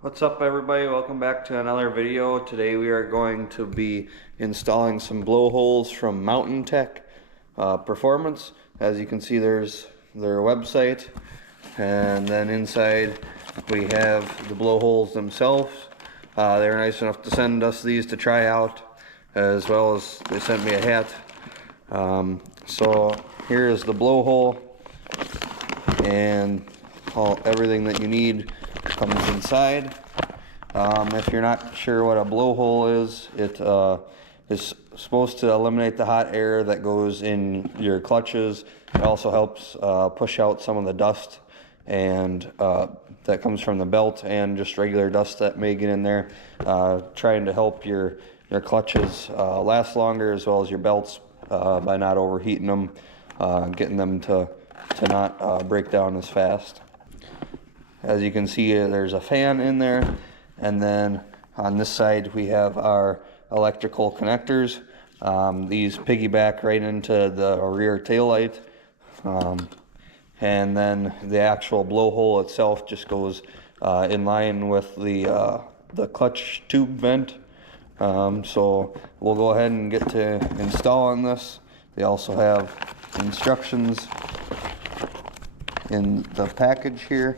What's up everybody, welcome back to another video. Today we are going to be installing some blowholes from MTNTK Performance. As you can see, there's their website, and then inside we have the blowholes themselves. They were nice enough to send us these to try out, as well as they sent me a hat. So here is the blowhole, and everything that you need comes inside. If you're not sure what a blowhole is, it is supposed to eliminate the hot air that goes in your clutches. It also helps push out some of the dust and that comes from the belt and just regular dust that may get in there, trying to help your clutches last longer, as well as your belts, by not overheating them, getting them to not break down as fast. As you can see, there's a fan in there, and then on this side we have our electrical connectors. These piggyback right into the rear taillight, and then the actual blowhole itself just goes in line with the clutch tube vent. So we'll go ahead and get to installing this. They also have instructions in the package here.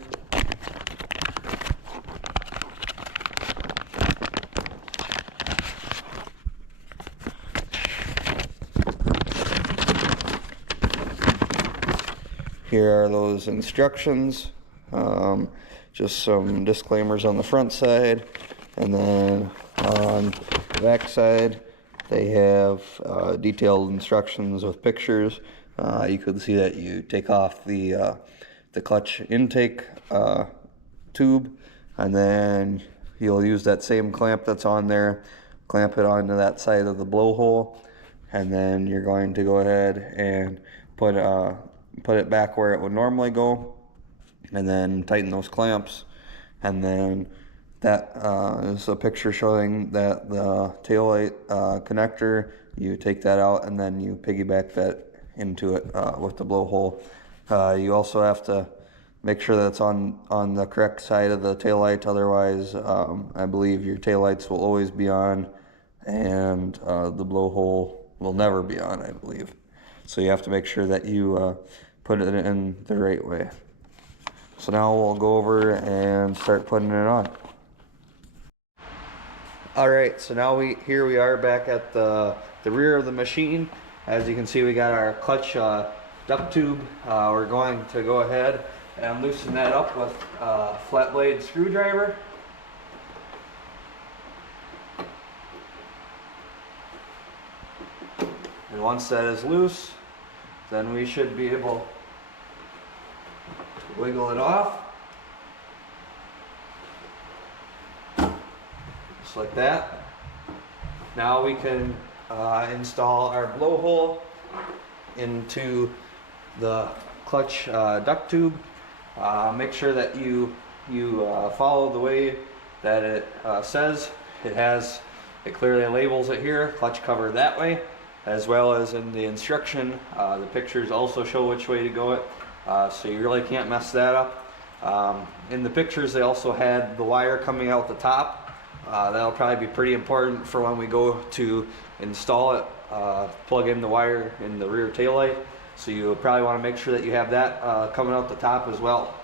Here are those instructions, just some disclaimers on the front side, and then on the back side they have detailed instructions with pictures. You can see that you take off the clutch intake tube, and then you'll use that same clamp that's on there, clamp it onto that side of the blowhole, and then you're going to go ahead and put it back where it would normally go, and then tighten those clamps. And then that is a picture showing that the taillight connector, you take that out and then you piggyback that into it with the blowhole. You also have to make sure that it's on the correct side of the taillight, otherwise I believe your taillights will always be on and the blowhole will never be on, I believe. So you have to make sure that you put it in the right way. So now we'll go over and start putting it on. Alright, so now here we are back at the rear of the machine. As you can see, we got our clutch duct tube. We're going to go ahead and loosen that up with a flat blade screwdriver. And once that is loose, then we should be able to wiggle it off. Just like that. Now we can install our blowhole into the clutch duct tube. Make sure that you follow the way that it says. It clearly labels it here, clutch cover that way, as well as in the instruction. The pictures also show which way to go it, so you really can't mess that up. In the pictures they also had the wire coming out the top. That'll probably be pretty important for when we go to install it, plug in the wire in the rear taillight. So you'll probably want to make sure that you have that coming out the top as well.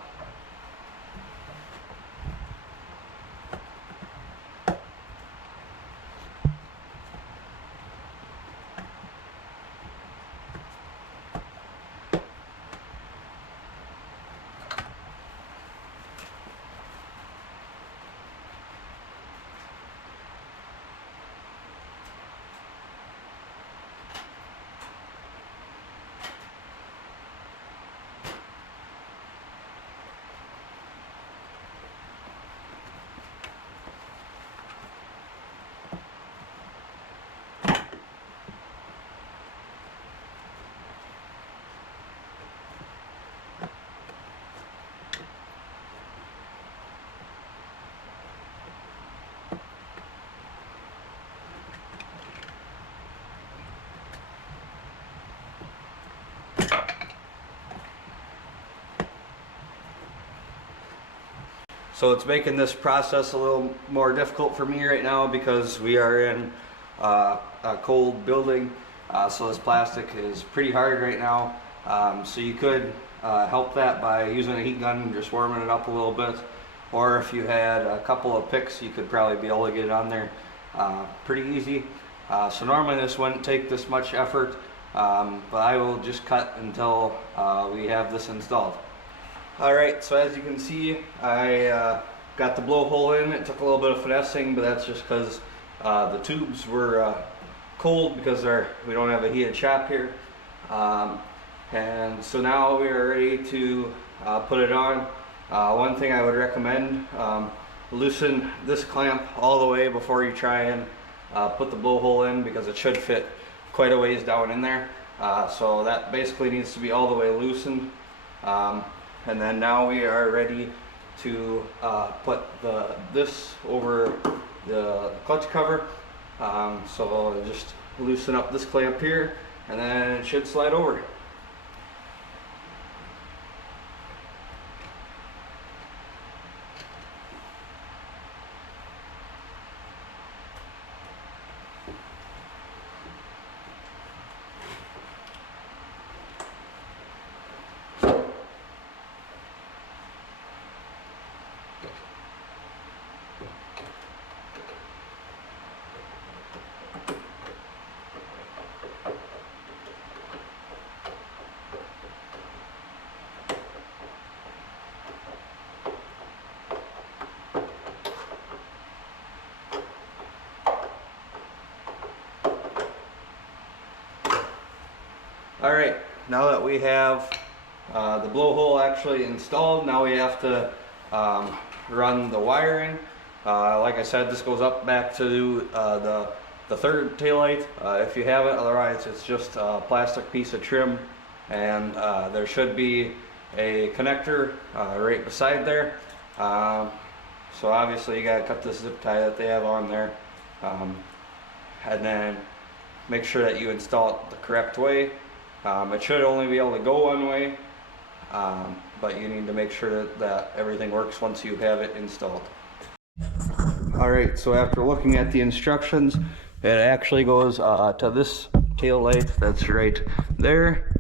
So it's making this process a little more difficult for me right now because we are in a cold building. So this plastic is pretty hard right now. So you could help that by using a heat gun and just warming it up a little bit. Or if you had a couple of picks, you could probably be able to get it on there pretty easy. So normally this wouldn't take this much effort, but I will just cut until we have this installed. Alright, so as you can see, I got the blowhole in. It took a little bit of finessing, but that's just because the tubes were cold because we don't have a heated shop here. And so now we are ready to put it on. One thing I would recommend, loosen this clamp all the way before you try and put the blowhole in, because it should fit quite a ways down in there. So that basically needs to be all the way loosened. And then now we are ready to put this over the clutch cover. So just loosen up this clamp here, and then it should slide over. Alright, now that we have the blowhole actually installed, now we have to run the wiring. Like I said, this goes up back to the third taillight if you have it. Otherwise it's just a plastic piece of trim, and there should be a connector right beside there. So obviously you gotta cut this zip tie that they have on there, and then make sure that you install it the correct way. It should only be able to go one way, but you need to make sure that everything works once you have it installed. Alright, so after looking at the instructions, it actually goes to this tail light that's right there.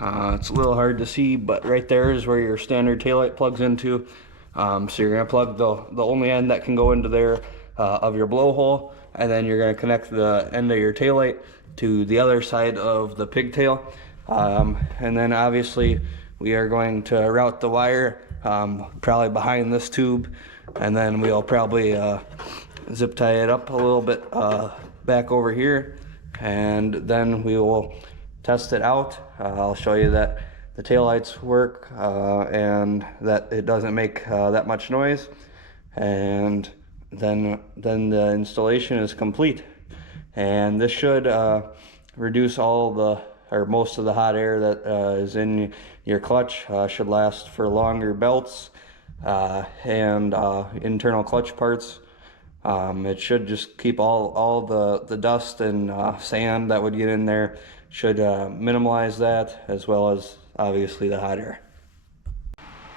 It's a little hard to see, but right there is where your standard taillight plugs into. So you're going to plug the only end that can go into there of your blowhole, and then you're going to connect the end of your taillight to the other side of the pigtail. And then obviously we are going to route the wire probably behind this tube, and then we'll probably zip tie it up a little bit back over here, and then we will test it out. I'll show you that the taillights work and that it doesn't make that much noise, and then the installation is complete. And this should reduce most of the hot air that is in your clutch. Should last for longer belts and internal clutch parts. It should just keep all the dust and sand that would get in there. Should minimize that, as well as obviously the hot air.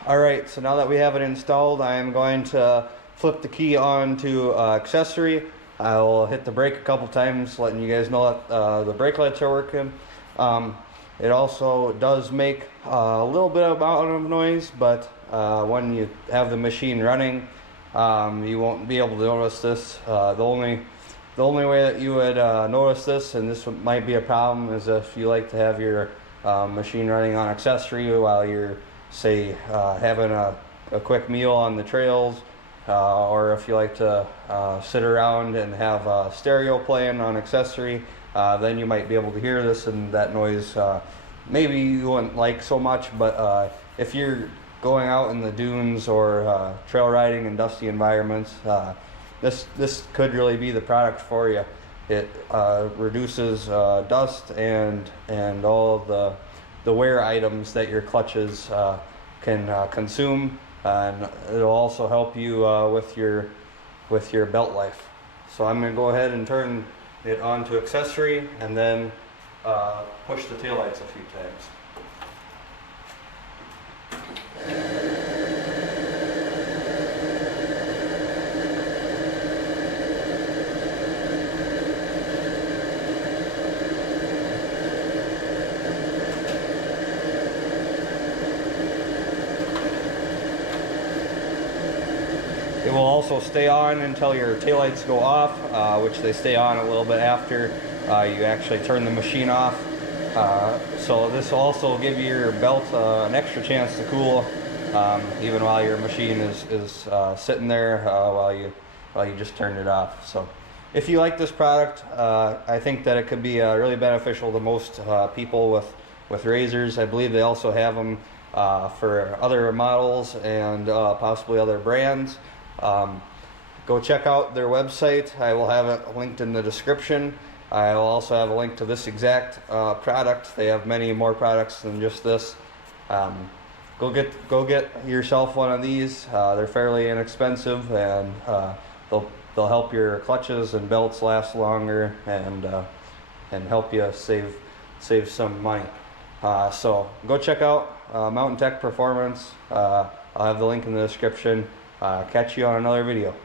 Alright, so now that we have it installed, I am going to flip the key on to accessory. I will hit the brake a couple times, letting you guys know that the brake lights are working. It also does make a little bit of noise, but when you have the machine running, you won't be able to notice this. The only way that you would notice this, and this might be a problem, is if you like to have your machine running on accessory while you're, say, having a quick meal on the trails. Or if you like to sit around and have a stereo playing on accessory, then you might be able to hear this, and that noise maybe you wouldn't like so much. But if you're going out in the dunes or trail riding in dusty environments, this could really be the product for you. It reduces dust and all of the wear items that your clutches can consume. And it'll also help you with your belt life. So I'm going to go ahead and turn it on to accessory, and then push the taillights a few times. It will also stay on until your taillights go off, which they stay on a little bit after you actually turn the machine off. So this will also give your belt an extra chance to cool, even while your machine is sitting there while you just turned it off. So if you like this product, I think that it could be really beneficial to most people with razors. I believe they also have them for other models and possibly other brands. Go check out their website. I will have it linked in the description. I will also have a link to this exact product. They have many more products than just this. Go get yourself one of these. They're fairly inexpensive, and they'll help your clutches and belts last longer, and help you save some money. So go check out Mountain Tech Performance. I'll have the link in the description. Catch you on another video.